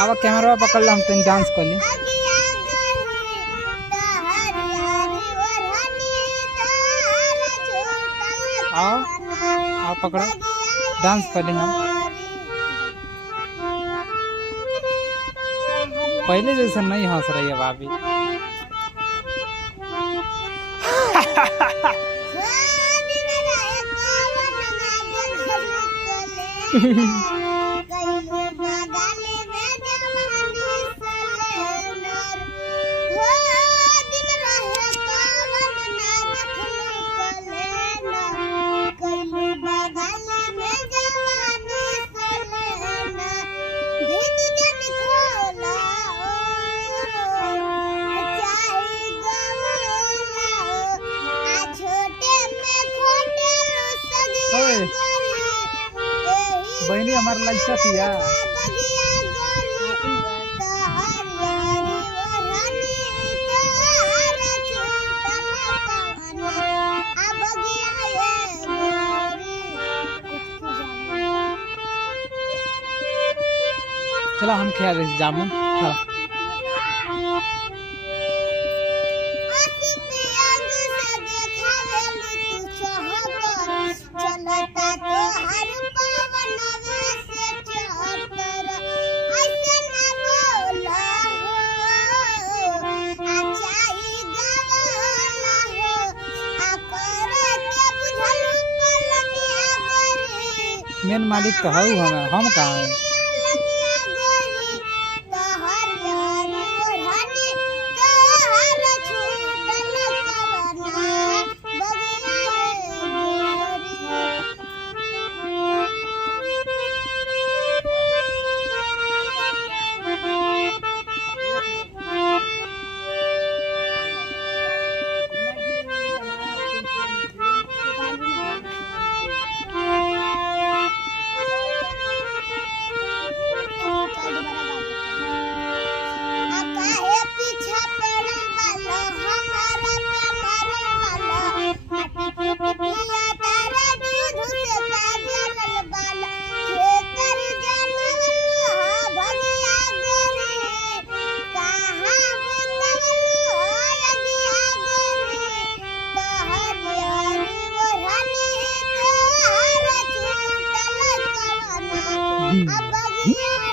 आवा कैमरा पकड़ ला हम तनी डांस कर ली। आओ आओ पकड़ो डांस कर ली हम। पहले जैसे नहीं हंस रही है भाभी। बहनी हमारे लज्जा पिया चलो हम खा रहे जामुन। मेन मालिक तो है हम कहाँ हैं। अब